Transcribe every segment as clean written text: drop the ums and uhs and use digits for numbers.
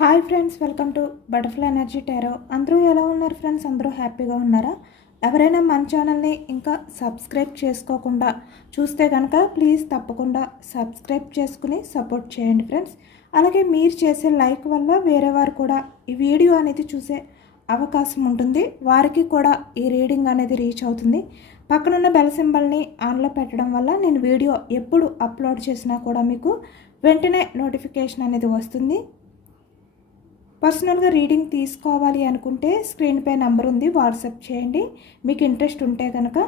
Hi friends, welcome to butterfly energy tarot. అందరూ ఎలా ఉన్నారు ఫ్రెండ్స్? అందరూ హ్యాపీగా ఉన్నారా? ఎవరైనా మన ఛానల్ని ఇంకా సబ్స్క్రైబ్ చేసుకోకుండా చూస్తే కనుక ప్లీజ్ తప్పకుండా సబ్స్క్రైబ్ చేసుకుని సపోర్ట్ చేయండి ఫ్రెండ్స్. అలాగే మీరు చేసే లైక్ వల్ల వేరే వారు కూడా ఈ వీడియో అనేది చూసే అవకాశం ఉంటుంది, వారికి కూడా ఈ రీడింగ్ అనేది రీచ్ అవుతుంది. పక్కనున్న బెల్ సింబల్ని ఆన్లో పెట్టడం వల్ల నేను వీడియో ఎప్పుడు అప్లోడ్ చేసినా కూడా మీకు వెంటనే నోటిఫికేషన్ అనేది వస్తుంది. పర్సనల్గా రీడింగ్ తీసుకోవాలి అనుకుంటే స్క్రీన్పై నెంబర్ ఉంది, వాట్సాప్ చేయండి మీకు ఇంట్రెస్ట్ ఉంటే కనుక.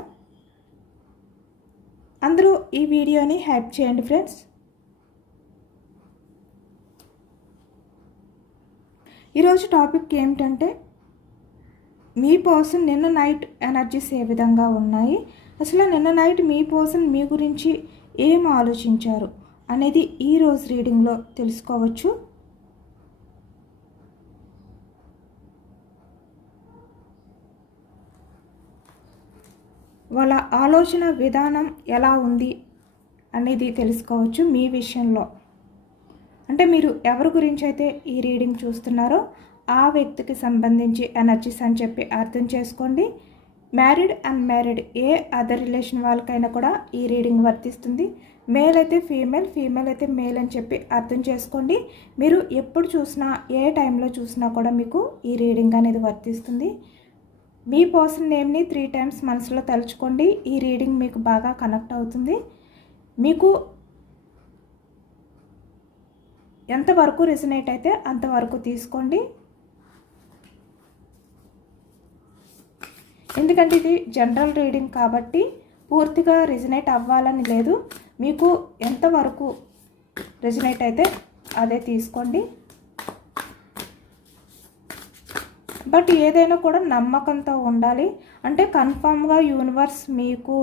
అందరూ ఈ వీడియోని హైప్ చేయండి ఫ్రెండ్స్. ఈరోజు టాపిక్ ఏమిటంటే, మీ పర్సన్ నిన్న నైట్ ఎనర్జీస్ ఏ విధంగా ఉన్నాయి, అసలు నిన్న నైట్ మీ పర్సన్ మీ గురించి ఏం ఆలోచించారు అనేది ఈరోజు రీడింగ్లో తెలుసుకోవచ్చు. వాళ్ళ ఆలోచన విధానం ఎలా ఉంది అనేది తెలుసుకోవచ్చు మీ విషయంలో. అంటే మీరు ఎవరి గురించి అయితే ఈ రీడింగ్ చూస్తున్నారో ఆ వ్యక్తికి సంబంధించి ఎనర్జీస్ అని చెప్పి అర్థం చేసుకోండి. మ్యారీడ్ అన్మ్యారీడ్ ఏ అదర్ రిలేషన్ వాళ్ళకైనా కూడా ఈ రీడింగ్ వర్తిస్తుంది. మేల్ అయితే ఫీమేల్, ఫీమేల్ అయితే మేల్ అని చెప్పి అర్థం చేసుకోండి. మీరు ఎప్పుడు చూసినా ఏ టైంలో చూసినా కూడా మీకు ఈ రీడింగ్ అనేది వర్తిస్తుంది. మీ పర్సన్ నేమ్ని 3 times మనసులో తలుచుకోండి. ఈ రీడింగ్ మీకు బాగా కనెక్ట్ అవుతుంది. మీకు ఎంతవరకు రెజనేట్ అయితే అంతవరకు తీసుకోండి, ఎందుకంటే ఇది జనరల్ రీడింగ్ కాబట్టి పూర్తిగా రెజనేట్ అవ్వాలని లేదు. మీకు ఎంతవరకు రెజనేట్ అయితే అదే తీసుకోండి. బట్ ఏదైనా కూడా నమ్మకంతో ఉండాలి. అంటే కన్ఫామ్గా యూనివర్స్ మీకు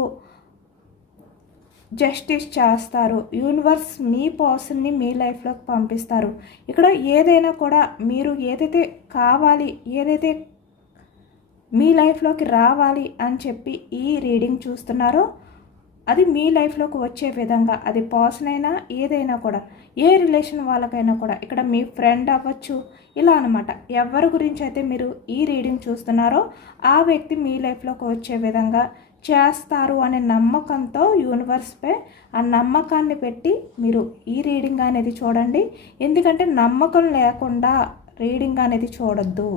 జస్టిస్ చేస్తారు, యూనివర్స్ మీ పర్సన్ని మీ లైఫ్లోకి పంపిస్తారు. ఇక్కడ ఏదైనా కూడా మీరు ఏదైతే కావాలి, ఏదైతే మీ లైఫ్లోకి రావాలి అని చెప్పి ఈ రీడింగ్ చూస్తున్నారో అది మీ లైఫ్లోకి వచ్చే విధంగా, అది పర్సన్ అయినా ఏదైనా కూడా, ఏ రిలేషన్ వాళ్ళకైనా కూడా, ఇక్కడ మీ ఫ్రెండ్ అవ్వచ్చు, ఇలా అనమాట. ఎవరి గురించి అయితే మీరు ఈ రీడింగ్ చూస్తున్నారో ఆ వ్యక్తి మీ లైఫ్లోకి వచ్చే విధంగా చేస్తారు అనే నమ్మకంతో యూనివర్స్పై ఆ నమ్మకాన్ని పెట్టి మీరు ఈ రీడింగ్ అనేది చూడండి. ఎందుకంటే నమ్మకం లేకుండా రీడింగ్ అనేది చూడొద్దు.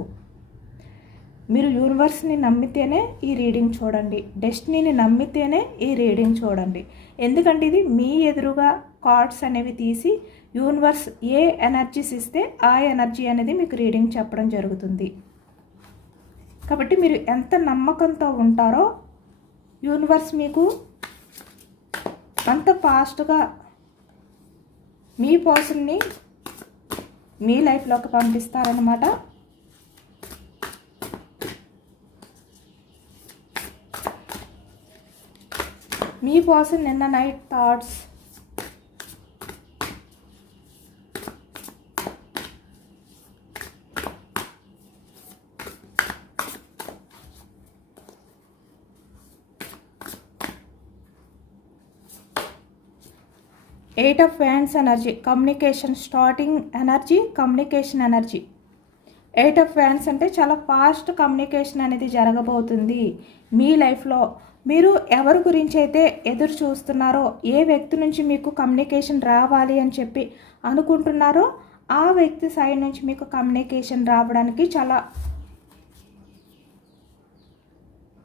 మీరు యూనివర్స్ని నమ్మితేనే ఈ రీడింగ్ చూడండి, డెస్టినీని నమ్మితేనే ఈ రీడింగ్ చూడండి. ఎందుకంటే ఇది మీ ఎదురుగా కార్డ్స్ అనేవి తీసి యూనివర్స్ ఏ ఎనర్జీస్ ఇస్తే ఆ ఎనర్జీ అనేది మీకు రీడింగ్ చెప్పడం జరుగుతుంది. కాబట్టి మీరు ఎంత నమ్మకంతో ఉంటారో యూనివర్స్ మీకు అంత ఫాస్ట్గా మీ పర్సన్ని మీ లైఫ్లోకి పంపిస్తారనమాట. మీ పర్సన్ నిన్న night thoughts, eight of wands energy, communication starting energy, communication energy. Eight of wands అంటే చాలా ఫాస్ట్ కమ్యూనికేషన్ అనేది జరగబోతుంది మీ లైఫ్లో. మీరు ఎవరి గురించి అయితే ఎదురు చూస్తున్నారో, ఏ వ్యక్తి నుంచి మీకు కమ్యూనికేషన్ రావాలి అని చెప్పి అనుకుంటున్నారో ఆ వ్యక్తి సైడ్ నుంచి మీకు కమ్యూనికేషన్ రావడానికి చాలా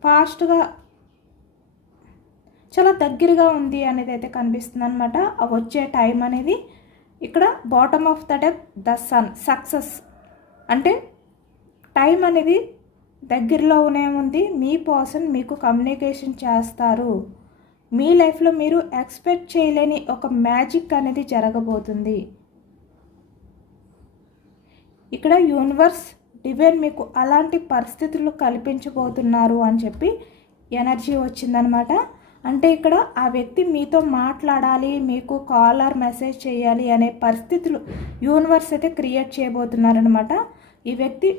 ఫాస్ట్గా, చాలా దగ్గరగా ఉంది అనేది అయితే కనిపిస్తుంది అనమాట. వచ్చే టైం అనేది ఇక్కడ bottom of the deck the sun, success అంటే టైం అనేది దగ్గరలోనే ఉంది. మీ పర్సన్ మీకు కమ్యూనికేషన్ చేస్తారు. మీ లైఫ్లో మీరు ఎక్స్పెక్ట్ చేయలేని ఒక మ్యాజిక్ అనేది జరగబోతుంది. ఇక్కడ యూనివర్స్ డివైన్ మీకు అలాంటి పరిస్థితులు కల్పించబోతున్నారు అని చెప్పి ఎనర్జీ వచ్చిందనమాట. అంటే ఇక్కడ ఆ వ్యక్తి మీతో మాట్లాడాలి, మీకు కాల్ ఆర్ మెసేజ్ చేయాలి అనే పరిస్థితులు యూనివర్స్ అయితే క్రియేట్ చేయబోతున్నారనమాట. ఈ వ్యక్తి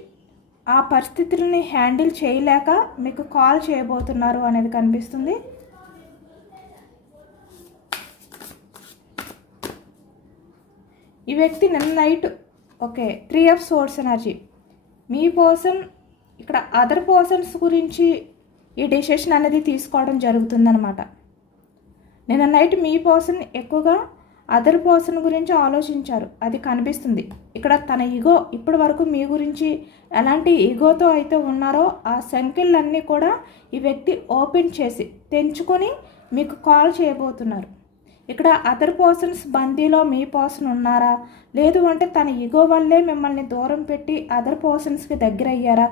ఆ పరిస్థితులని హ్యాండిల్ చేయలేక మీకు కాల్ చేయబోతున్నారు అనేది కనిపిస్తుంది. ఈ వ్యక్తి నిన్న night okay, 3 of swords energy. Me person ఇక్కడ అదర్ పర్సన్స్ గురించి ఈ డెసిషన్ అనేది తీసుకోవడం జరుగుతుందన్నమాట. నిన్న నైట్ మీ పర్సన్ ఎక్కువగా అదర్ పర్సన్ గురించి ఆలోచించారు, అది కనిపిస్తుంది. ఇక్కడ తన ఈగో ఇప్పటి వరకు మీ గురించి ఎలాంటి ఈగోతో అయితే ఉన్నారో ఆ సంఖ్యలన్నీ కూడా ఈ వ్యక్తి ఓపెన్ చేసి తెంచుకొని మీకు కాల్ చేయబోతున్నారు. ఇక్కడ అదర్ పర్సన్స్ బందీలో మీ పర్సన్ ఉన్నారా, లేదు అంటే తన ఈగో వల్లే మిమ్మల్ని దూరం పెట్టి అదర్ పర్సన్స్కి దగ్గర అయ్యారా,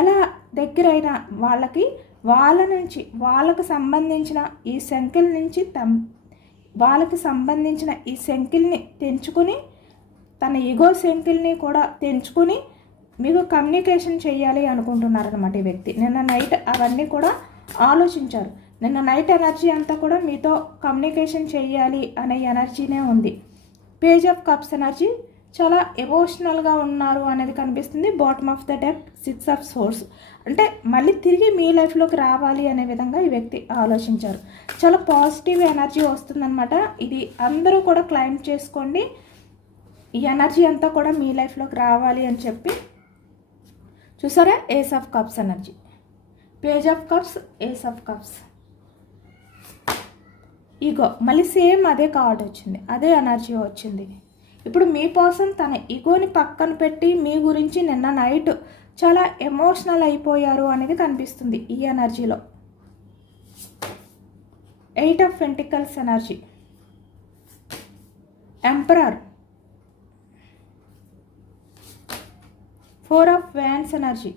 ఎలా దగ్గరైన వాళ్ళ నుంచి వాళ్ళకు సంబంధించిన ఈ సంఖ్యల నుంచి వాళ్ళకి సంబంధించిన ఈ సంఖ్యల్ని తెంచుకొని తన ఈగో సంఖ్యల్ని కూడా తెంచుకొని మీకు కమ్యూనికేషన్ చేయాలి అనుకుంటున్నారనమాట ఈ వ్యక్తి. నిన్న నైట్ అవన్నీ కూడా ఆలోచించారు. నిన్న నైట్ ఎనర్జీ అంతా కూడా మీతో కమ్యూనికేషన్ చేయాలి అనే ఎనర్జీనే ఉంది. పేజ్ ఆఫ్ కప్స్ ఎనర్జీ, చాలా ఎమోషనల్గా ఉన్నారు అనేది కనిపిస్తుంది. Bottom of the deck 6 of source, అంటే మళ్ళీ తిరిగి మీ లైఫ్లోకి రావాలి అనే విధంగా ఈ వ్యక్తి ఆలోచించారు. చాలా పాజిటివ్ ఎనర్జీ వస్తుందన్నమాట. ఇది అందరూ కూడా క్లైమ్ చేసుకోండి. ఈ ఎనర్జీ అంతా కూడా మీ లైఫ్లోకి రావాలి అని చెప్పి. చూసారా, ace of cups energy, page of cups, ace of cups, ego, మళ్ళీ సేమ్ అదే కార్డ్ వచ్చింది, అదే ఎనర్జీ వచ్చింది. ఇప్పుడు మీ పర్సన్ తన ఈగోని పక్కన పెట్టి మీ గురించి నిన్న నైట్ చాలా ఎమోషనల్ అయిపోయారు అనేది కనిపిస్తుంది ఈ ఎనర్జీలో. 8 of pentacles energy, emperor, 4 of wands energy,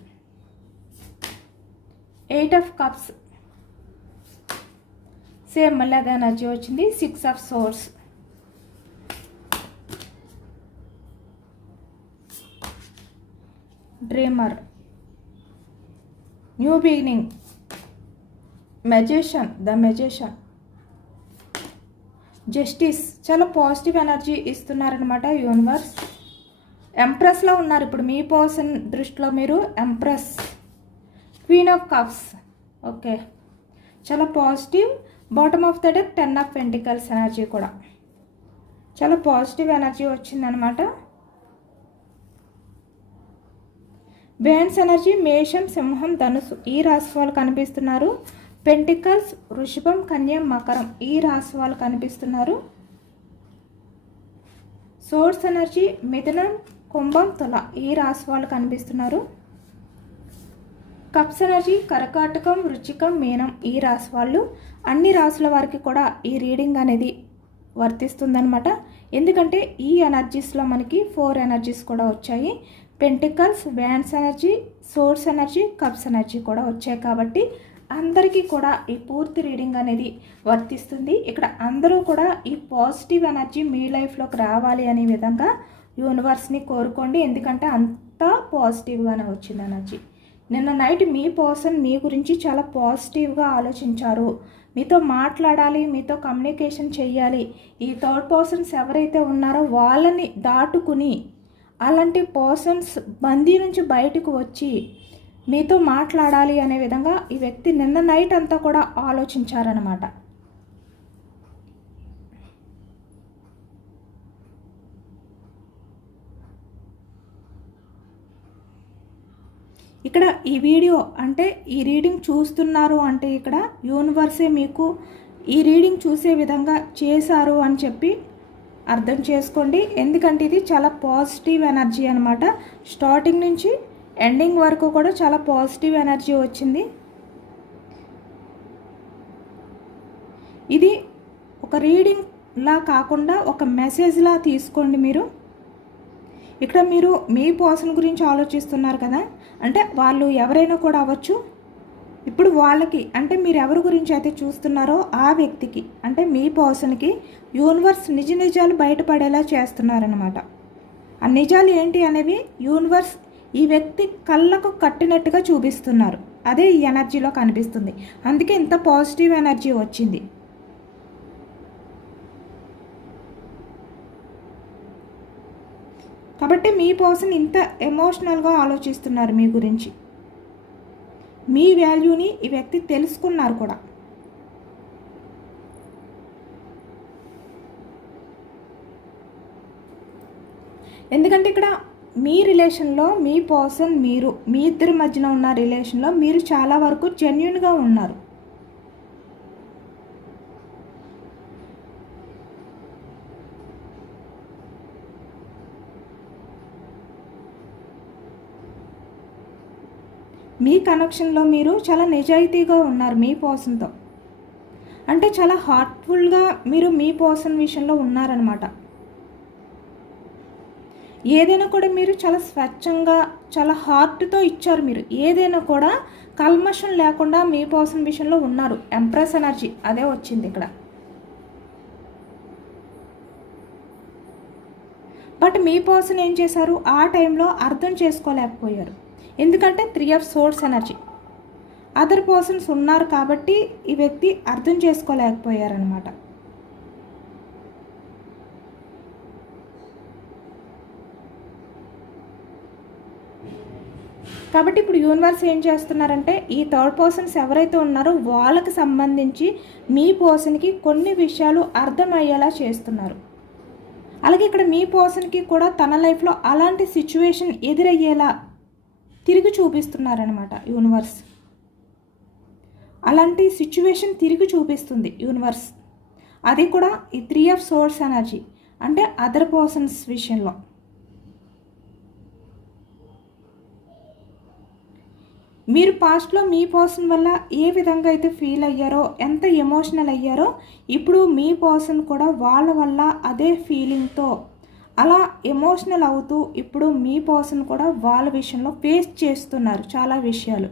8 of cups, same మళ్ళీ అదే ఎనర్జీ వచ్చింది. 6 of swords, dreamer, new beginning, magician, the magician, justice. చాలా పాజిటివ్ ఎనర్జీ ఇస్తున్నారనమాట యూనివర్స్. ఎంప్రెస్లో ఉన్నారు ఇప్పుడు మీ పర్సన్ దృష్టిలో మీరు empress. Queen of cups, okay, చాలా positive. Bottom of the deck 10 of pentacles energy కూడా చాలా పాజిటివ్ ఎనర్జీ వచ్చిందనమాట. బ్యాండ్స్ ఎనర్జీ, మేషం, సింహం, ధనుసు ఈ రాశి వాళ్ళు కనిపిస్తున్నారు. పెంటికల్స్, వృషభం, కన్య, మకరం ఈ రాశి వాళ్ళు కనిపిస్తున్నారు. సోర్స్ ఎనర్జీ, మిథునం, కుంభం, తుల ఈ రాశి వాళ్ళు కనిపిస్తున్నారు. కప్స్ ఎనర్జీ, కర్కాటకం, వృశ్చికం, మీనం ఈ రాశి వాళ్ళు. అన్ని రాశుల వారికి కూడా ఈ రీడింగ్ అనేది వర్తిస్తుందన్నమాట. ఎందుకంటే ఈ ఎనర్జీస్లో మనకి 4 ఎనర్జీస్ కూడా వచ్చాయి. Pentacles, wands energy, source energy, cups energy కూడా వచ్చాయి కాబట్టి అందరికీ కూడా ఈ పూర్తి రీడింగ్ అనేది వర్తిస్తుంది. ఇక్కడ అందరూ కూడా ఈ పాజిటివ్ ఎనర్జీ మీ లైఫ్లోకి రావాలి అనే విధంగా యూనివర్స్ని కోరుకోండి. ఎందుకంటే అంతా పాజిటివ్గానే వచ్చింది ఎనర్జీ. నిన్న నైట్ మీ పర్సన్ మీ గురించి చాలా పాజిటివ్గా ఆలోచించారు. మీతో మాట్లాడాలి, మీతో కమ్యూనికేషన్ చెయ్యాలి. ఈ థర్డ్ పర్సన్స్ ఎవరైతే ఉన్నారో వాళ్ళని దాటుకుని అలాంటి పర్సన్స్ బందీ నుంచి బయటకు వచ్చి మీతో మాట్లాడాలి అనే విధంగా ఈ వ్యక్తి నిన్న నైట్ అంతా కూడా ఆలోచించారనమాట. ఇక్కడ ఈ వీడియో అంటే ఈ రీడింగ్ చూస్తున్నారు అంటే ఇక్కడ యూనివర్సే మీకు ఈ రీడింగ్ చూసే విధంగా చేశారు అని చెప్పి అర్థం చేసుకోండి. ఎందుకంటే ఇది చాలా పాజిటివ్ ఎనర్జీ అనమాట. స్టార్టింగ్ నుంచి ఎండింగ్ వరకు కూడా చాలా పాజిటివ్ ఎనర్జీ వచ్చింది. ఇది ఒక రీడింగ్లా కాకుండా ఒక మెసేజ్లా తీసుకోండి మీరు. ఇక్కడ మీరు మీ పర్సన్ గురించి ఆలోచిస్తున్నారు కదా, అంటే వాళ్ళు ఎవరైనా కూడా అవ్వచ్చు. ఇప్పుడు వాళ్ళకి అంటే మీరు ఎవరి గురించి అయితే చూస్తున్నారో ఆ వ్యక్తికి అంటే మీ పర్సన్కి యూనివర్స్ నిజ నిజాలు బయటపడేలా చేస్తున్నారనమాట. ఆ నిజాలు ఏంటి అనేవి యూనివర్స్ ఈ వ్యక్తి కళ్ళకు కట్టినట్టుగా చూపిస్తున్నారు. అదే ఈ ఎనర్జీలో కనిపిస్తుంది. అందుకే ఇంత పాజిటివ్ ఎనర్జీ వచ్చింది. కాబట్టి మీ పర్సన్ ఇంత ఎమోషనల్గా ఆలోచిస్తున్నారు మీ గురించి. మీ వాల్యూని ఈ వ్యక్తి తెలుసుకున్నారు కూడా. ఎందుకంటే ఇక్కడ మీ రిలేషన్లో మీ పర్సన్ మీరు మీ ఇద్దరి మధ్యన ఉన్న రిలేషన్లో మీరు చాలా వరకు జెన్యూన్గా ఉన్నారు. మీ కనెక్షన్లో మీరు చాలా నిజాయితీగా ఉన్నారు మీ పర్సన్తో. అంటే చాలా హార్ట్ఫుల్గా మీరు మీ పర్సన్ విషయంలో ఉన్నారనమాట. ఏదైనా కూడా మీరు చాలా స్వచ్ఛంగా చాలా హార్ట్తో ఇచ్చారు. మీరు ఏదైనా కూడా కల్మషం లేకుండా మీ పర్సన్ విషయంలో ఉన్నారు. ఎంప్రెస్ ఎనర్జీ అదే వచ్చింది ఇక్కడ. బట్ మీ పర్సన్ ఏం చేశారు, ఆ టైంలో అర్థం చేసుకోలేకపోయారు. ఎందుకంటే 3 of swords energy other persons ఉన్నారు కాబట్టి ఈ వ్యక్తి అర్థం చేసుకోలేకపోయారనమాట. కాబట్టి ఇప్పుడు యూనివర్స్ ఏం చేస్తున్నారంటే ఈ థర్డ్ పర్సన్స్ ఎవరైతే ఉన్నారో వాళ్ళకి సంబంధించి మీ పర్సన్కి కొన్ని విషయాలు అర్థమయ్యేలా చేస్తున్నారు. అలాగే ఇక్కడ మీ పర్సన్కి కూడా తన లైఫ్లో అలాంటి సిచ్యువేషన్ ఎదురయ్యేలా తిరిగి చూపిస్తున్నారనమాట యూనివర్స్. అలాంటి సిచ్యువేషన్ తిరిగి చూపిస్తుంది యూనివర్స్. అది కూడా ఈ 3 ఆఫ్ సోర్స్ ఎనర్జీ అంటే అదర్ పర్సన్స్ విషయంలో. మీరు పాస్ట్లో మీ పర్సన్ వల్ల ఏ విధంగా అయితే ఫీల్ అయ్యారో, ఎంత ఎమోషనల్ అయ్యారో, ఇప్పుడు మీ పర్సన్ కూడా వాళ్ళ వల్ల అదే ఫీలింగ్తో అలా ఎమోషనల్ అవుతూ ఇప్పుడు మీ పర్సన్ కూడా వాళ్ళ విషయంలో ఫేస్ చేస్తున్నారు చాలా విషయాలు.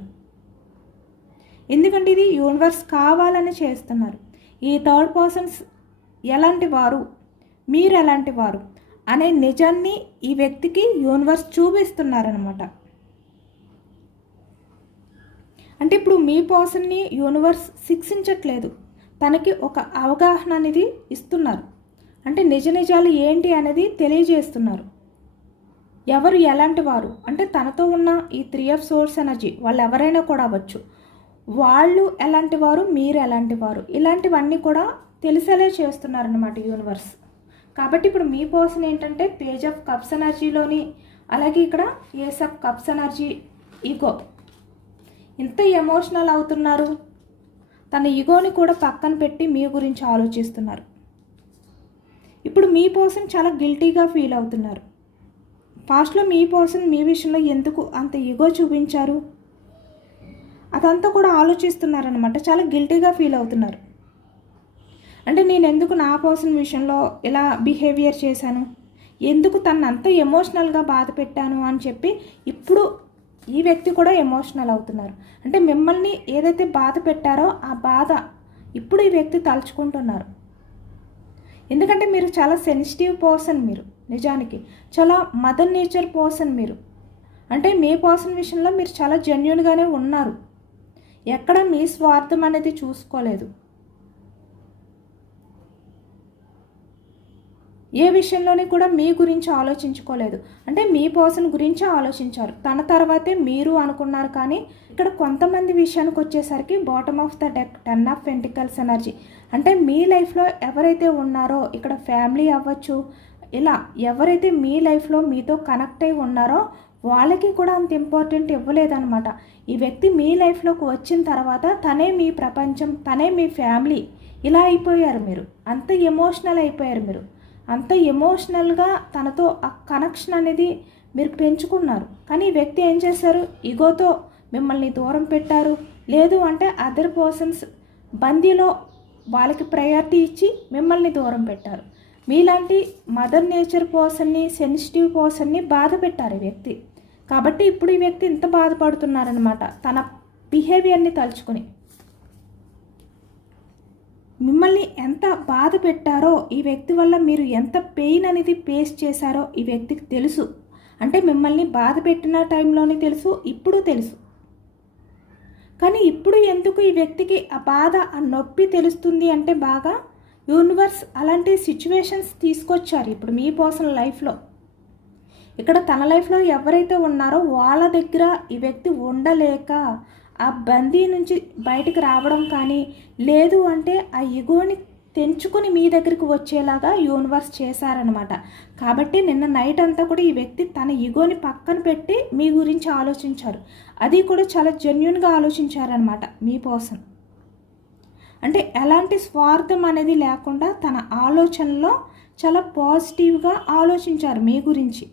ఎందుకంటే ఇది యూనివర్స్ కావాలని చేస్తున్నారు. ఈ థర్డ్ పర్సన్స్ ఎలాంటి వారు, మీరు ఎలాంటి వారు అనే నిజాన్ని ఈ వ్యక్తికి యూనివర్స్ చూపిస్తున్నారనమాట. అంటే ఇప్పుడు మీ పర్సన్ని యూనివర్స్ శిక్షించట్లేదు, తనకి ఒక అవగాహన అనేది ఇస్తున్నారు. అంటే నిజ నిజాలు ఏంటి అనేది తెలియజేస్తున్నారు. ఎవరు ఎలాంటి వారు అంటే తనతో ఉన్న ఈ 3 ఆఫ్ సోర్స్ ఎనర్జీ వాళ్ళు ఎవరైనా కూడా అవ్వచ్చు. వాళ్ళు ఎలాంటి వారు, మీరు ఎలాంటి వారు, ఇలాంటివన్నీ కూడా తెలిసేలా చేస్తున్నారన్నమాట యూనివర్స్. కాబట్టి ఇప్పుడు మీ పర్సన్ ఏంటంటే పేజ్ ఆఫ్ కప్స్ ఎనర్జీలోని, అలాగే ఇక్కడ ace of cups energy ego, ఇంత ఎమోషనల్ అవుతున్నారు. తన ఈగోని కూడా పక్కన పెట్టి మీ గురించి ఆలోచిస్తున్నారు. ఇప్పుడు మీ పర్సన్ చాలా గిల్టీగా ఫీల్ అవుతున్నారు. పాస్ట్లో మీ పర్సన్ మీ విషయంలో ఎందుకు అంత ఈగో చూపించారు అదంతా కూడా ఆలోచిస్తున్నారనమాట. చాలా గిల్టీగా ఫీల్ అవుతున్నారు. అంటే నేను ఎందుకు నా పర్సన్ విషయంలో ఇలా బిహేవియర్ చేశాను, ఎందుకు తను అంత ఎమోషనల్గా బాధ పెట్టాను అని చెప్పి ఇప్పుడు ఈ వ్యక్తి కూడా ఎమోషనల్ అవుతున్నారు. అంటే మిమ్మల్ని ఏదైతే బాధ పెట్టారో ఆ బాధ ఇప్పుడు ఈ వ్యక్తి తలుచుకుంటున్నారు. ఎందుకంటే మీరు చాలా సెన్సిటివ్ పర్సన్, మీరు నిజానికి చాలా మదర్ నేచర్ పర్సన్. మీరు అంటే మీ పర్సన్ విషయంలో మీరు చాలా జెన్యూన్గానే ఉన్నారు. ఎక్కడ మీ స్వార్థం అనేది చూసుకోలేదు. ఏ విషయంలోని కూడా మీ గురించి ఆలోచించుకోలేదు. అంటే మీ పర్సన్ గురించి ఆలోచించారు, తన తర్వాతే మీరు అనుకున్నారు. కానీ ఇక్కడ కొంతమంది విషయానికి వచ్చేసరికి bottom of the deck 10 of pentacles energy. అంటే మీ లైఫ్లో ఎవరైతే ఉన్నారో, ఇక్కడ ఫ్యామిలీ అవ్వచ్చు, ఇలా ఎవరైతే మీ లైఫ్లో మీతో కనెక్ట్ అయి ఉన్నారో వాళ్ళకి కూడా అంత ఇంపార్టెంట్ ఇవ్వలేదన్నమాట. ఈ వ్యక్తి మీ లైఫ్లోకి వచ్చిన తర్వాత తనే మీ ప్రపంచం, తనే మీ ఫ్యామిలీ, ఇలా అయిపోయారు. మీరు అంత ఎమోషనల్ అయిపోయారు. మీరు అంత ఎమోషనల్గా తనతో ఆ కనెక్షన్ అనేది మీరు పెంచుకున్నారు. కానీ ఈ వ్యక్తి ఏం చేశారు, ఈగోతో మిమ్మల్ని దూరం పెట్టారు. లేదు అంటే అదర్ పర్సన్స్ బందీలో వాళ్ళకి ప్రయారిటీ ఇచ్చి మిమ్మల్ని దూరం పెట్టారు. మీలాంటి మదర్ నేచర్ పర్సన్ని, సెన్సిటివ్ పర్సన్ని బాధ పెట్టారు ఈ వ్యక్తి. కాబట్టి ఇప్పుడు ఈ వ్యక్తి ఇంత బాధపడుతున్నారనమాట తన బిహేవియర్ని తలుచుకుని. మిమ్మల్ని ఎంత బాధ పెట్టారో, ఈ వ్యక్తి వల్ల మీరు ఎంత పెయిన్ అనేది ఫేస్ చేశారో ఈ వ్యక్తికి తెలుసు. అంటే మిమ్మల్ని బాధ పెట్టిన టైంలోనే తెలుసు, ఇప్పుడు తెలుసు. కానీ ఇప్పుడు ఎందుకు ఈ వ్యక్తికి ఆ బాధ, ఆ నొప్పి తెలుస్తుంది అంటే బాగా యూనివర్స్ అలాంటి సిచ్యువేషన్స్ తీసుకొచ్చారు ఇప్పుడు మీ పర్సనల్ లైఫ్లో. ఇక్కడ తన లైఫ్లో ఎవరైతే ఉన్నారో వాళ్ళ దగ్గర ఈ వ్యక్తి ఉండలేక ఆ బందీ నుంచి బయటికి రావడం కానీ, లేదు అంటే ఆ ఈగోని తెంచుకొని మీ దగ్గరికి వచ్చేలాగా యూనివర్స్ చేశారనమాట. కాబట్టి నిన్న నైట్ అంతా కూడా ఈ వ్యక్తి తన ఈగోని పక్కన పెట్టి మీ గురించి ఆలోచించారు. అది కూడా చాలా జెన్యున్గా ఆలోచించారనమాట మీ పర్సన్. అంటే ఎలాంటి స్వార్థం అనేది లేకుండా తన ఆలోచనలో చాలా పాజిటివ్గా ఆలోచించారు మీ గురించి.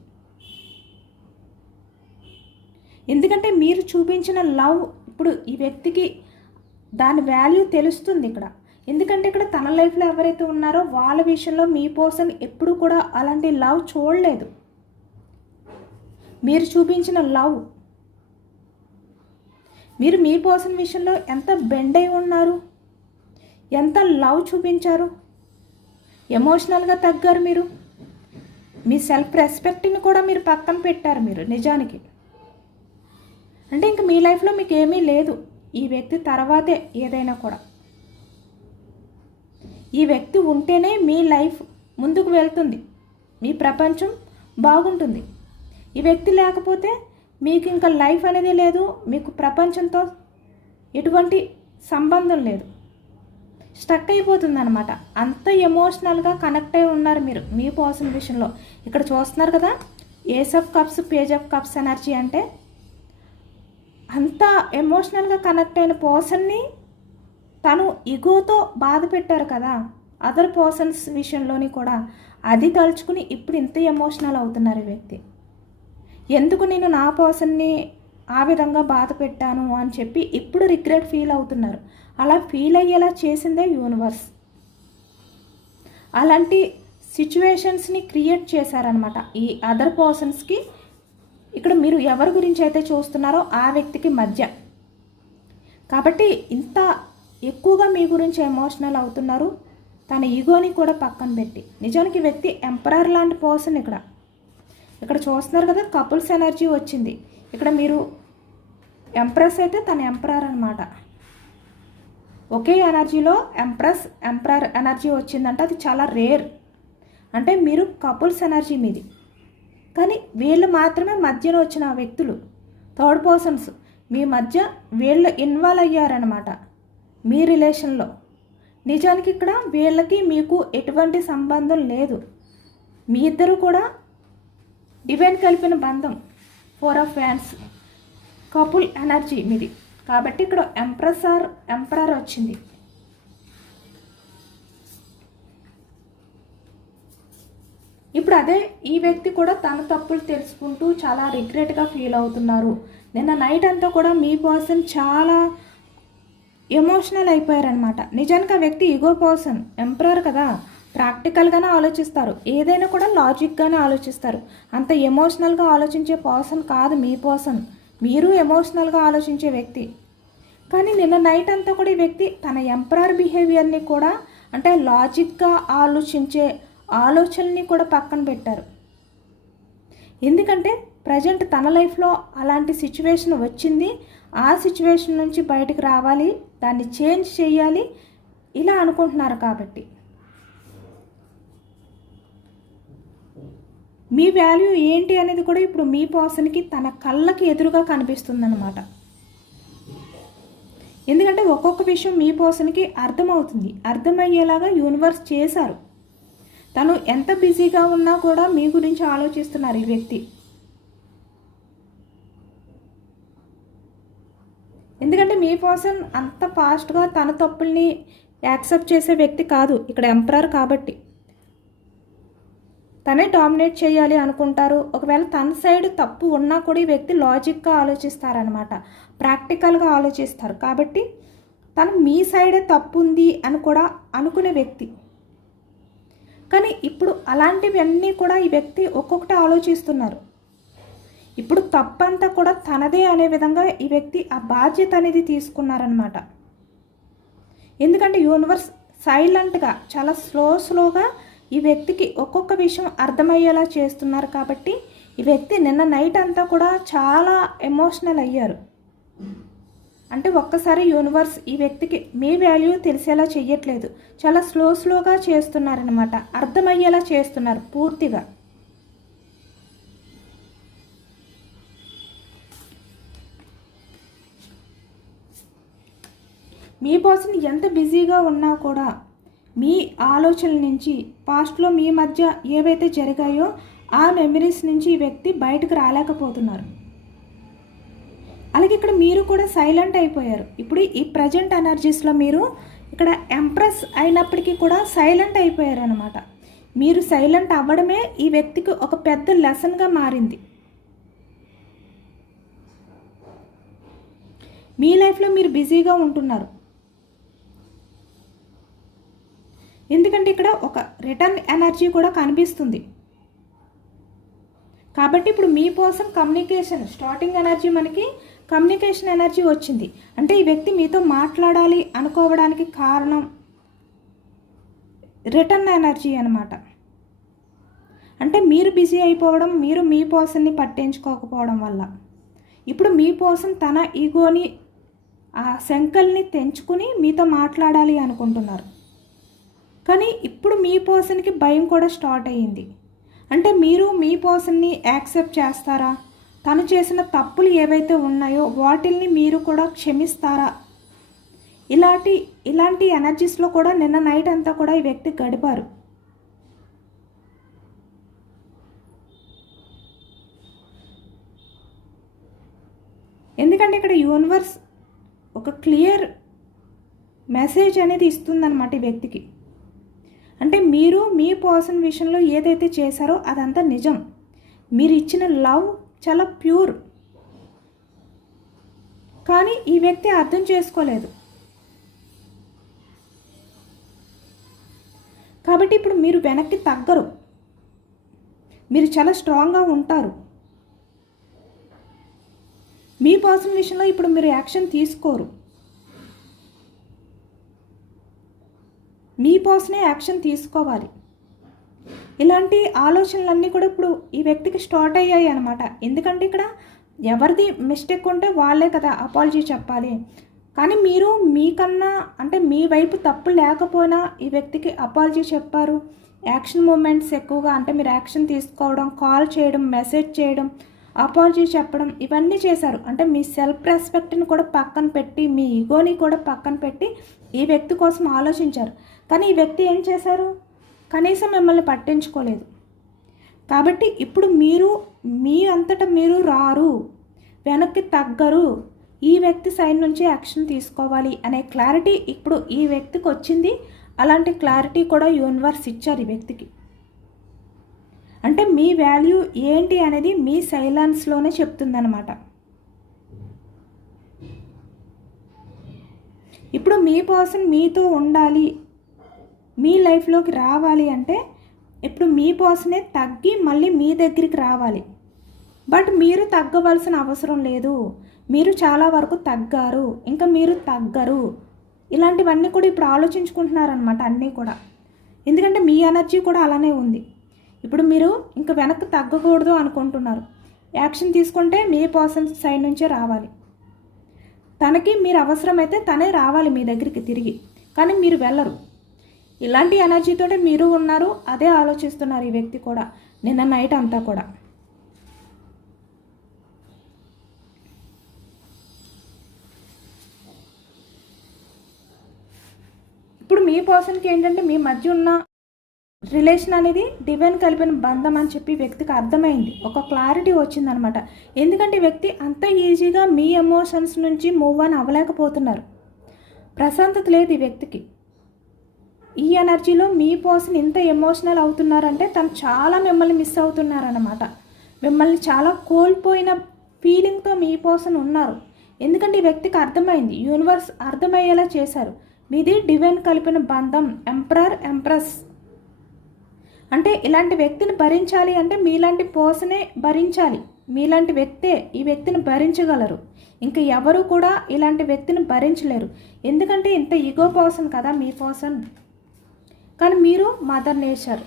ఎందుకంటే మీరు చూపించిన లవ్ ఇప్పుడు ఈ వ్యక్తికి దాని వాల్యూ తెలుస్తుంది ఇక్కడ. ఎందుకంటే ఇక్కడ తన లైఫ్లో ఎవరైతే ఉన్నారో వాళ్ళ విషయంలో మీ పర్సన్ ఎప్పుడు కూడా అలాంటి లవ్ చూడలేదు. మీరు చూపించిన లవ్, మీరు మీ పర్సన్ విషయంలో ఎంత బెండ్ అయి ఉన్నారు, ఎంత లవ్ చూపించారు, ఎమోషనల్గా తగ్గారు మీరు. మీ సెల్ఫ్ రెస్పెక్ట్ని కూడా మీరు పక్కన పెట్టారు మీరు నిజానికి. అంటే ఇంక మీ లైఫ్లో మీకు ఏమీ లేదు ఈ వ్యక్తి తర్వాతే ఏదైనా కూడా. ఈ వ్యక్తి ఉంటేనే మీ లైఫ్ ముందుకు వెళ్తుంది, మీ ప్రపంచం బాగుంటుంది. ఈ వ్యక్తి లేకపోతే మీకు ఇంకా లైఫ్ అనేది లేదు, మీకు ప్రపంచంతో ఎటువంటి సంబంధం లేదు, స్టక్ అయిపోతుంది అనమాట. అంత ఎమోషనల్గా కనెక్ట్ అయి ఉన్నారు మీరు మీ పర్సన్ విషయంలో. ఇక్కడ చూస్తున్నారు కదా, ace of cups, page of cups energy. అంటే అంత ఎమోషనల్గా కనెక్ట్ అయిన పర్సన్ని తను ఈగోతో బాధ పెట్టారు కదా అదర్ పర్సన్స్ విషయంలోని కూడా. అది తలుచుకుని ఇప్పుడు ఇంత ఎమోషనల్ అవుతున్నారు ఈ వ్యక్తి. ఎందుకు నేను నా పర్సన్ని ఆ విధంగా బాధ పెట్టాను అని చెప్పి ఇప్పుడు రిగ్రెట్ ఫీల్ అవుతున్నారు. అలా ఫీల్ అయ్యేలా చేసిందే యూనివర్స్. అలాంటి సిచ్యువేషన్స్ని క్రియేట్ చేశారనమాట ఈ అదర్ పర్సన్స్కి. ఇక్కడ మీరు ఎవరి గురించి అయితే చూస్తున్నారో ఆ వ్యక్తికి మధ్య. కాబట్టి ఇంత ఎక్కువగా మీ గురించి ఎమోషనల్ అవుతున్నారు తన ఈగోని కూడా పక్కన పెట్టి. నిజానికి వ్యక్తి ఎంపరర్ లాంటి పర్సన్. ఇక్కడ చూస్తున్నారు కదా, కపుల్స్ ఎనర్జీ వచ్చింది. ఇక్కడ మీరు ఎంప్రెస్ అయితే తన ఎంపరర్ అనమాట. ఒకే ఎనర్జీలో ఎంప్రెస్ ఎంపరర్ ఎనర్జీ వచ్చిందంటే అది చాలా రేర్. అంటే మీరు కపుల్స్ ఎనర్జీ మీది, కానీ వీళ్ళు మాత్రమే మధ్యలో వచ్చిన వ్యక్తులు, థర్డ్ పర్సన్స్ మీ మధ్య వీళ్ళు ఇన్వాల్వ్ అయ్యారనమాట మీ రిలేషన్లో. నిజానికి ఇక్కడ వీళ్ళకి మీకు ఎటువంటి సంబంధం లేదు. మీ ఇద్దరు కూడా డివైన్ కలిపిన బంధం, 4 ఆఫ్ వ్యాండ్స్, కపుల్ ఎనర్జీ మీది. కాబట్టి ఇక్కడ ఎంపరర్ వచ్చింది. ఇప్పుడు అదే ఈ వ్యక్తి కూడా తన తప్పులు తెలుసుకుంటూ చాలా రిగ్రెట్గా ఫీల్ అవుతున్నారు. నిన్న నైట్ అంతా కూడా మీ పర్సన్ చాలా ఎమోషనల్ అయిపోయారనమాట. నిజానికి ఆ వ్యక్తి ఈగో పర్సన్, ఎంపరర్ కదా, ప్రాక్టికల్గానే ఆలోచిస్తారు, ఏదైనా కూడా లాజిక్గానే ఆలోచిస్తారు. అంత ఎమోషనల్గా ఆలోచించే పర్సన్ కాదు మీ పర్సన్. మీరు ఎమోషనల్గా ఆలోచించే వ్యక్తి. కానీ నిన్న నైట్ అంతా కూడా ఈ వ్యక్తి తన ఎంపరర్ బిహేవియర్ని కూడా, అంటే లాజిక్గా ఆలోచించే ఆలోచనని కూడా పక్కన పెట్టారు. ఎందుకంటే ప్రజెంట్ తన లైఫ్లో అలాంటి సిచ్యువేషన్ వచ్చింది, ఆ సిచ్యువేషన్ నుంచి బయటకు రావాలి, దాన్ని చేంజ్ చేయాలి ఇలా అనుకుంటున్నారు. కాబట్టి మీ వాల్యూ ఏంటి అనేది కూడా ఇప్పుడు మీ పర్సన్కి తన కళ్ళకి ఎదురుగా కనిపిస్తుందన్నమాట. ఎందుకంటే ఒక్కొక్క విషయం మీ పర్సన్కి అర్థమవుతుంది, అర్థమయ్యేలాగా యూనివర్స్ చేశారు. తను ఎంత బిజీగా ఉన్నా కూడా మీ గురించి ఆలోచిస్తున్నారు ఈ వ్యక్తి. ఎందుకంటే మీ పర్సన్ అంత ఫాస్ట్గా తన తప్పుల్ని యాక్సెప్ట్ చేసే వ్యక్తి కాదు. ఇక్కడ ఎంపరర్ కాబట్టి తనే డామినేట్ చేయాలి అనుకుంటారు. ఒకవేళ తన సైడ్ తప్పు ఉన్నా కూడా ఈ వ్యక్తి లాజిక్గా ఆలోచిస్తారనమాట, ప్రాక్టికల్గా ఆలోచిస్తారు. కాబట్టి తను మీ సైడే తప్పు ఉంది అని కూడా అనుకునే వ్యక్తి. కానీ ఇప్పుడు అలాంటివన్నీ కూడా ఈ వ్యక్తి ఒక్కొక్కటి ఆలోచిస్తున్నారు. ఇప్పుడు తప్పంతా కూడా తనదే అనే విధంగా ఈ వ్యక్తి ఆ బాధ్యత అనేది తీసుకున్నారనమాట. ఎందుకంటే యూనివర్స్ సైలెంట్గా చాలా స్లోగా ఈ వ్యక్తికి ఒక్కొక్క విషయం అర్థమయ్యేలా చేస్తున్నారు. కాబట్టి ఈ వ్యక్తి నిన్న నైట్ అంతా కూడా చాలా ఎమోషనల్ అయ్యారు. అంటే ఒక్కసారి యూనివర్స్ ఈ వ్యక్తికి మీ వాల్యూ తెలిసేలా చెయ్యట్లేదు, చాలా స్లోగా చేస్తున్నారనమాట, అర్థమయ్యేలా చేస్తున్నారు పూర్తిగా. మీ పర్సన్ ఎంత బిజీగా ఉన్నా కూడా మీ ఆలోచనల నుంచి, పాస్ట్లో మీ మధ్య ఏవైతే జరిగాయో ఆ మెమరీస్ నుంచి ఈ వ్యక్తి బయటకు రాలేకపోతున్నారు. అలాగే ఇక్కడ మీరు కూడా సైలెంట్ అయిపోయారు. ఇప్పుడు ఈ ప్రజెంట్ ఎనర్జీస్లో మీరు ఇక్కడ ఎంప్రెస్ అయినప్పటికీ కూడా సైలెంట్ అయిపోయారు అనమాట. మీరు సైలెంట్ అవ్వడమే ఈ వ్యక్తికి ఒక పెద్ద లెసన్గా మారింది. మీ లైఫ్లో మీరు బిజీగా ఉంటున్నారు. ఎందుకంటే ఇక్కడ ఒక రిటర్న్ ఎనర్జీ కూడా కనిపిస్తుంది. కాబట్టి ఇప్పుడు మీ కోసం కమ్యూనికేషన్, స్టార్టింగ్ ఎనర్జీ మనకి కమ్యూనికేషన్ ఎనర్జీ వచ్చింది. అంటే ఈ వ్యక్తి మీతో మాట్లాడాలి అనుకోవడానికి కారణం రిటర్న్ ఎనర్జీ అన్నమాట. అంటే మీరు బిజీ అయిపోవడం, మీరు మీ పర్సన్ని పట్టించుకోకపోవడం వల్ల ఇప్పుడు మీ పర్సన్ తన ఈగోని, ఆ సంకల్ని తెంచుకుని మీతో మాట్లాడాలి అనుకుంటున్నారు. కానీ ఇప్పుడు మీ పర్సన్కి భయం కూడా స్టార్ట్ అయ్యింది. అంటే మీరు మీ పర్సన్ని యాక్సెప్ట్ చేస్తారా? తను చేసిన తప్పులు ఏవైతే ఉన్నాయో వాటిల్ని మీరు కూడా క్షమిస్తారా? ఇలాంటి ఎనర్జీస్లో కూడా నిన్న నైట్ అంతా కూడా ఈ వ్యక్తి గడిపారు. ఎందుకంటే ఇక్కడ యూనివర్స్ ఒక క్లియర్ మెసేజ్ అనేది ఇస్తుందన్నమాట ఈ వ్యక్తికి. అంటే మీరు మీ పర్సన్ విషయంలో ఏదైతే చేశారో అదంతా నిజం. మీరు ఇచ్చిన లవ్ చాలా ప్యూర్. కానీ ఈ వ్యక్తి అర్థం చేసుకోలేదు. కాబట్టి ఇప్పుడు మీరు వెనక్కి తగ్గరు. మీరు చాలా స్ట్రాంగ్గా ఉంటారు. మీ పర్సన్ విషయంలో ఇప్పుడు మీరు యాక్షన్ తీసుకోరు. మీ పర్సనే యాక్షన్ తీసుకోవాలి. ఇలాంటి ఆలోచనలన్నీ కూడా ఇప్పుడు ఈ వ్యక్తికి స్టార్ట్ అయ్యాయి అన్నమాట. ఎందుకంటే ఇక్కడ ఎవరిది మిస్టేక్ ఉంటే వాళ్ళే కదా అపాలజీ చెప్పాలి. కానీ మీరు మీకన్నా, అంటే మీ వైపు తప్పు లేకపోయినా ఈ వ్యక్తికి అపాలజీ చెప్పారు. యాక్షన్ మూమెంట్స్ ఎక్కువగా, అంటే మీరు యాక్షన్ తీసుకోవడం, కాల్ చేయడం, మెసేజ్ చేయడం, అపాలజీ చెప్పడం, ఇవన్నీ చేశారు. అంటే మీ సెల్ఫ్ రెస్పెక్ట్ని కూడా పక్కన పెట్టి, మీ ఈగోని కూడా పక్కన పెట్టి ఈ వ్యక్తి కోసం ఆలోచించారు. కానీ ఈ వ్యక్తి ఏం చేశారు? కనీసం మిమ్మల్ని పట్టించుకోలేదు. కాబట్టి ఇప్పుడు మీరు మీ అంతటా మీరు రారు, వెనక్కి తగ్గరు, ఈ వ్యక్తి సైడ్ నుంచి యాక్షన్ తీసుకోవాలి అనే క్లారిటీ ఇప్పుడు ఈ వ్యక్తికి వచ్చింది. అలాంటి క్లారిటీ కూడా యూనివర్స్ ఇచ్చారు ఈ వ్యక్తికి. అంటే మీ వాల్యూ ఏంటి అనేది మీ సైలెన్స్లోనే చెప్తుందన్నమాట. ఇప్పుడు మీ పర్సన్ మీతో ఉండాలి, మీ లైఫ్లోకి రావాలి అంటే ఇప్పుడు మీ పర్సనే తగ్గి మళ్ళీ మీ దగ్గరికి రావాలి. బట్ మీరు తగ్గవలసిన అవసరం లేదు. మీరు చాలా వరకు తగ్గారు, ఇంకా మీరు తగ్గరు. ఇలాంటివన్నీ కూడా ఇప్పుడు ఆలోచించుకుంటున్నారనమాట అన్నీ కూడా. ఎందుకంటే మీ ఎనర్జీ కూడా అలానే ఉంది. ఇప్పుడు మీరు ఇంకా వెనక్కి తగ్గకూడదు అనుకుంటున్నారు. యాక్షన్ తీసుకుంటే మీ పర్సన్ సైడ్ నుంచే రావాలి. తనకి మీరు అవసరమైతే తనే రావాలి మీ దగ్గరికి తిరిగి, కానీ మీరు వెళ్ళరు. ఇలాంటి ఎనర్జీతోనే మీరు ఉన్నారు, అదే ఆలోచిస్తున్నారు ఈ వ్యక్తి కూడా నిన్న నైట్ అంతా కూడా. ఇప్పుడు మీ పర్సన్కి ఏంటంటే మీ మధ్య ఉన్న రిలేషన్ అనేది డివైన్ కలిపిన బంధం అని చెప్పి వ్యక్తికి అర్థమైంది. ఒక క్లారిటీ వచ్చిందనమాట. ఎందుకంటే వ్యక్తి అంత ఈజీగా మీ ఎమోషన్స్ నుంచి మూవ్ ఆన్ అవ్వలేకపోతున్నారు. ప్రశాంతత లేదు ఈ వ్యక్తికి. ఈ ఎనర్జీలో మీ పర్సన్ ఇంత ఎమోషనల్ అవుతున్నారంటే తను చాలా మిమ్మల్ని మిస్ అవుతున్నారన్నమాట. మిమ్మల్ని చాలా కోల్పోయిన ఫీలింగ్తో మీ పర్సన్ ఉన్నారు. ఎందుకంటే ఈ వ్యక్తికి అర్థమైంది, యూనివర్స్ అర్థమయ్యేలా చేశారు. మీది డివైన్ కలిపిన బంధం, ఎంపరర్ ఎంప్రెస్. అంటే ఇలాంటి వ్యక్తిని భరించాలి అంటే మీలాంటి పర్సనే భరించాలి. మీలాంటి వ్యక్తే ఈ వ్యక్తిని భరించగలరు. ఇంకా ఎవరు కూడా ఇలాంటి వ్యక్తిని భరించలేరు. ఎందుకంటే ఇంత ఈగో పర్సన్ కదా మీ పర్సన్. కానీ మీరు మదర్ నేచర్.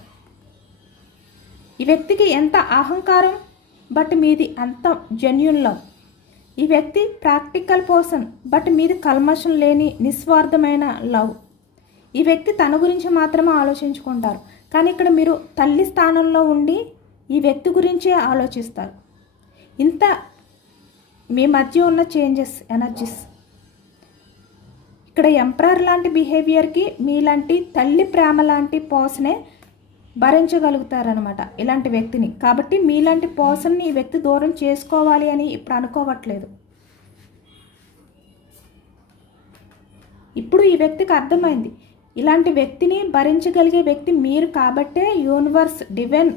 ఈ వ్యక్తికి ఎంత అహంకారం, బట్ మీది అంత జెన్యూన్ లవ్. ఈ వ్యక్తి ప్రాక్టికల్ పర్సన్, బట్ మీది కల్మషం లేని నిస్వార్థమైన లవ్. ఈ వ్యక్తి తన గురించి మాత్రమే ఆలోచించుకుంటారు. కానీ ఇక్కడ మీరు తల్లి స్థానంలో ఉండి ఈ వ్యక్తి గురించే ఆలోచిస్తారు. ఇంత మీ మధ్య ఉన్న చేంజెస్, ఎనర్జీస్ ఇక్కడ ఎంపరర్ లాంటి బిహేవియర్కి మీలాంటి తల్లి ప్రేమ లాంటి పర్సనే భరించగలుగుతారనమాట ఇలాంటి వ్యక్తిని. కాబట్టి మీలాంటి పర్సన్ని ఈ వ్యక్తి దూరం చేసుకోవాలి అని ఇప్పుడు అనుకోవట్లేదు. ఇప్పుడు ఈ వ్యక్తికి అర్థమైంది ఇలాంటి వ్యక్తిని భరించగలిగే వ్యక్తి మీరు కాబట్టే యూనివర్స్ డివైన్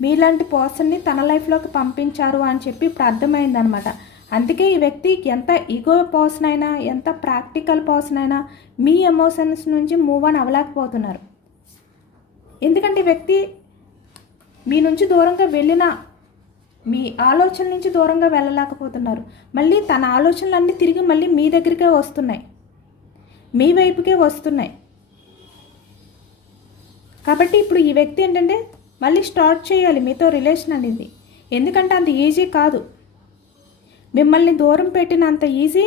మీలాంటి పర్సన్ని తన లైఫ్లోకి పంపించారు అని చెప్పి ఇప్పుడు అర్థమైంది అనమాట. అందుకే ఈ వ్యక్తి ఎంత ఈగో పర్సన్ అయినా, ఎంత ప్రాక్టికల్ పర్సన్ అయినా మీ ఎమోషన్స్ నుంచి మూవ్ ఆన్ అవ్వలేకపోతున్నారు. ఎందుకంటే ఈ వ్యక్తి మీ నుంచి దూరంగా వెళ్ళినా మీ ఆలోచన నుంచి దూరంగా వెళ్ళలేకపోతున్నారు. మళ్ళీ తన ఆలోచనలన్నీ తిరిగి మళ్ళీ మీ దగ్గరికే వస్తున్నాయి, మీ వైపుకే వస్తున్నాయి. కాబట్టి ఇప్పుడు ఈ వ్యక్తి ఏంటంటే మళ్ళీ స్టార్ట్ చేయాలి మీతో రిలేషన్ అనేది. ఎందుకంటే అంత ఈజీ కాదు. మిమ్మల్ని దూరం పెట్టినంత ఈజీ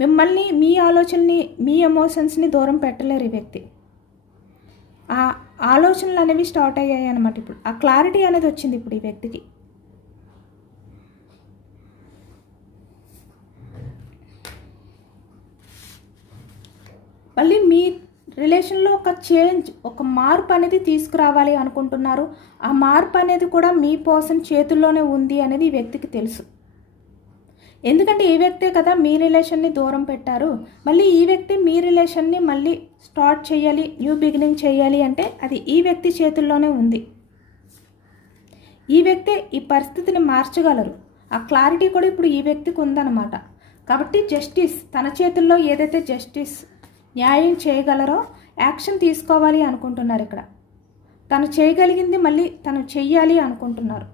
మిమ్మల్ని, మీ ఆలోచనని, మీ ఎమోషన్స్ని దూరం పెట్టలేరు ఈ వ్యక్తి. ఆ ఆలోచనలు అనేవి స్టార్ట్ అయ్యాయి అన్నమాట. ఇప్పుడు ఆ క్లారిటీ అనేది వచ్చింది ఇప్పుడు ఈ వ్యక్తికి. మళ్ళీ మీ రిలేషన్లో ఒక చేంజ్, ఒక మార్పు అనేది తీసుకురావాలి అనుకుంటున్నారు. ఆ మార్పు అనేది కూడా మీ పర్సన్ చేతుల్లోనే ఉంది అనేది ఈ వ్యక్తికి తెలుసు. ఎందుకంటే ఈ వ్యక్తే కదా మీ రిలేషన్ని దూరం పెట్టారు. మళ్ళీ ఈ వ్యక్తి మీ రిలేషన్ని మళ్ళీ స్టార్ట్ చేయాలి, న్యూ బిగినింగ్ చేయాలి అంటే అది ఈ వ్యక్తి చేతుల్లోనే ఉంది. ఈ వ్యక్తే ఈ పరిస్థితిని మార్చగలరు. ఆ క్లారిటీ కూడా ఇప్పుడు ఈ వ్యక్తికి ఉందన్నమాట. కాబట్టి జస్టిస్ తన చేతుల్లో ఏదైతే జస్టిస్ న్యాయం చేయగలరో యాక్షన్ తీసుకోవాలి అనుకుంటున్నారు. ఇక్కడ తను చేయగలిగింది మళ్ళీ తను చెయ్యాలి అనుకుంటున్నారు.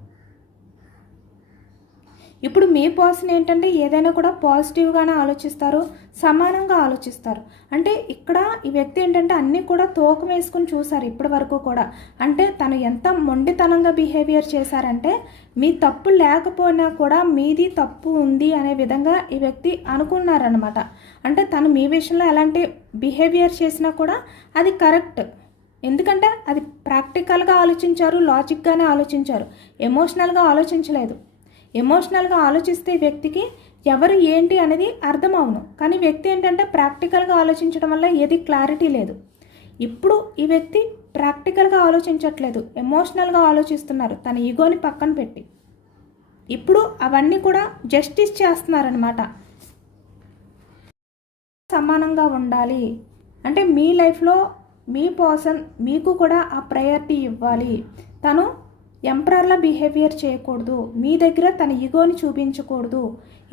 ఇప్పుడు మీ పర్సన్ ఏంటంటే ఏదైనా కూడా పాజిటివ్గానే ఆలోచిస్తారు, సమానంగా ఆలోచిస్తారు. అంటే ఇక్కడ ఈ వ్యక్తి ఏంటంటే అన్నీ కూడా తూకం వేసుకుని చూసారు ఇప్పటి వరకు కూడా. అంటే తను ఎంత మొండితనంగా బిహేవియర్ చేశారంటే మీ తప్పు లేకపోయినా కూడా మీది తప్పు ఉంది అనే విధంగా ఈ వ్యక్తి అనుకున్నారనమాట. అంటే తను మీ విషయంలో ఎలాంటి బిహేవియర్ చేసినా కూడా అది కరెక్ట్. ఎందుకంటే అది ప్రాక్టికల్గా ఆలోచించారు, లాజిక్గానే ఆలోచించారు, ఎమోషనల్గా ఆలోచించలేదు. ఎమోషనల్గా ఆలోచిస్తే వ్యక్తికి ఎవరు ఏంటి అనేది అర్థం అవును. కానీ వ్యక్తి ఏంటంటే ప్రాక్టికల్గా ఆలోచించడం వల్ల ఏది క్లారిటీ లేదు. ఇప్పుడు ఈ వ్యక్తి ప్రాక్టికల్గా ఆలోచించట్లేదు, ఎమోషనల్గా ఆలోచిస్తున్నారు తన ఈగోని పక్కన పెట్టి. ఇప్పుడు అవన్నీ కూడా జస్టిస్ చేస్తున్నారనమాట. సమానంగా ఉండాలి అంటే మీ లైఫ్లో మీ పర్సన్ మీకు కూడా ఆ ప్రయారిటీ ఇవ్వాలి. తను ఎంపరర్లా బిహేవియర్ చేయకూడదు, మీ దగ్గర తన ఈగోని చూపించకూడదు.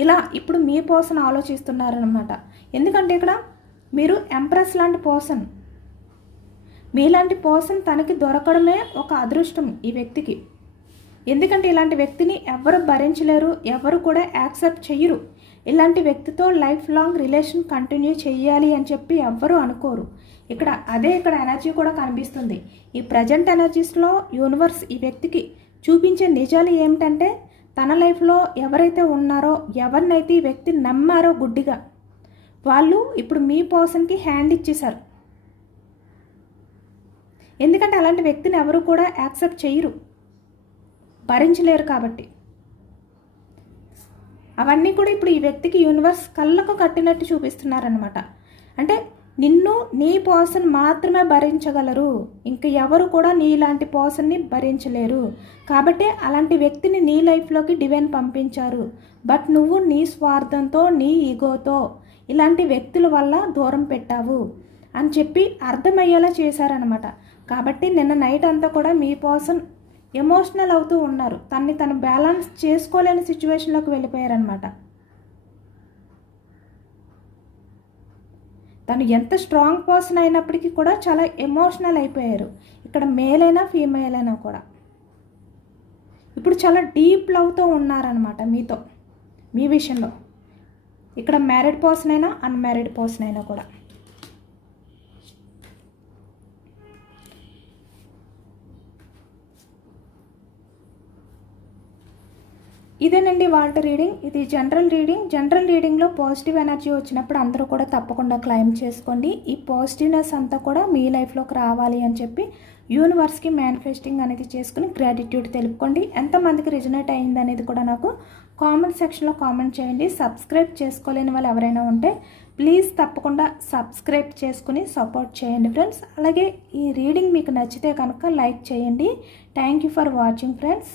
ఇలా ఇప్పుడు మీ పర్సన్ ఆలోచిస్తున్నారనమాట. ఎందుకంటే ఇక్కడ మీరు ఎంప్రెస్ లాంటి పర్సన్, మీలాంటి పర్సన్ తనకి దొరకడమే ఒక అదృష్టం ఈ వ్యక్తికి. ఎందుకంటే ఇలాంటి వ్యక్తిని ఎవరు భరించలేరు, ఎవరు కూడా యాక్సెప్ట్ చెయ్యరు. ఇలాంటి వ్యక్తితో లైఫ్ లాంగ్ రిలేషన్ కంటిన్యూ చేయాలి అని చెప్పి ఎవ్వరూ అనుకోరు. ఇక్కడ ఎనర్జీ కూడా కనిపిస్తుంది. ఈ ప్రజెంట్ ఎనర్జీస్లో యూనివర్స్ ఈ వ్యక్తికి చూపించే నిజాలు ఏమిటంటే తన లైఫ్లో ఎవరైతే ఉన్నారో, ఎవరినైతే ఈ వ్యక్తి నమ్మారో గుడ్డిగా, వాళ్ళు ఇప్పుడు మీ పర్సన్కి హ్యాండ్ ఇచ్చేశారు. ఎందుకంటే అలాంటి వ్యక్తిని ఎవరు కూడా యాక్సెప్ట్ చేయరు, భరించలేరు. కాబట్టి అవన్నీ కూడా ఇప్పుడు ఈ వ్యక్తికి యూనివర్స్ కళ్ళకు కట్టినట్టు చూపిస్తున్నారనమాట. అంటే నిన్ను నీ పర్సన్ మాత్రమే భరించగలరు, ఇంక ఎవరు కూడా నీలాంటి పర్సన్ని భరించలేరు. కాబట్టి అలాంటి వ్యక్తిని నీ లైఫ్లోకి డివైన్ పంపించారు. బట్ నువ్వు నీ స్వార్థంతో, నీ ఈగోతో ఇలాంటి వ్యక్తుల వల్ల దూరం పెట్టావు అని చెప్పి అర్థమయ్యేలా చేశారనమాట. కాబట్టి నిన్న నైట్ అంతా కూడా మీ పర్సన్ ఎమోషనల్ అవుతూ ఉన్నారు. తను బ్యాలెన్స్ చేసుకోలేని సిచ్యువేషన్లోకి వెళ్ళిపోయారనమాట. తను ఎంత స్ట్రాంగ్ పర్సన్ అయినప్పటికీ కూడా చాలా ఎమోషనల్ అయిపోయారు. ఇక్కడ మేల్ అయినా ఫీమేల్ అయినా కూడా ఇప్పుడు చాలా డీప్ లవ్తో ఉన్నారనమాట మీతో, మీ విషయంలో. ఇక్కడ మ్యారీడ్ పర్సన్ అయినా అన్మ్యారీడ్ పర్సన్ అయినా కూడా. ఇదేనండి వాళ్ళ రీడింగ్. ఇది జనరల్ రీడింగ్. జనరల్ రీడింగ్లో పాజిటివ్ ఎనర్జీ వచ్చినప్పుడు అందరూ కూడా తప్పకుండా క్లైమ్ చేసుకోండి. ఈ పాజిటివ్నెస్ అంతా కూడా మీ లైఫ్లోకి రావాలి అని చెప్పి యూనివర్స్కి మేనిఫెస్టింగ్ అనేది చేసుకుని గ్రాటిట్యూడ్ తెలుపుకోండి. ఎంతమందికి రిజనేట్ అయింది అనేది కూడా నాకు కామెంట్ సెక్షన్లో కామెంట్ చేయండి. సబ్స్క్రైబ్ చేసుకోలేని వాళ్ళు ఎవరైనా ఉంటే ప్లీజ్ తప్పకుండా సబ్స్క్రైబ్ చేసుకుని సపోర్ట్ చేయండి ఫ్రెండ్స్. అలాగే ఈ రీడింగ్ మీకు నచ్చితే కనుక లైక్ చేయండి. Thank you for watching friends.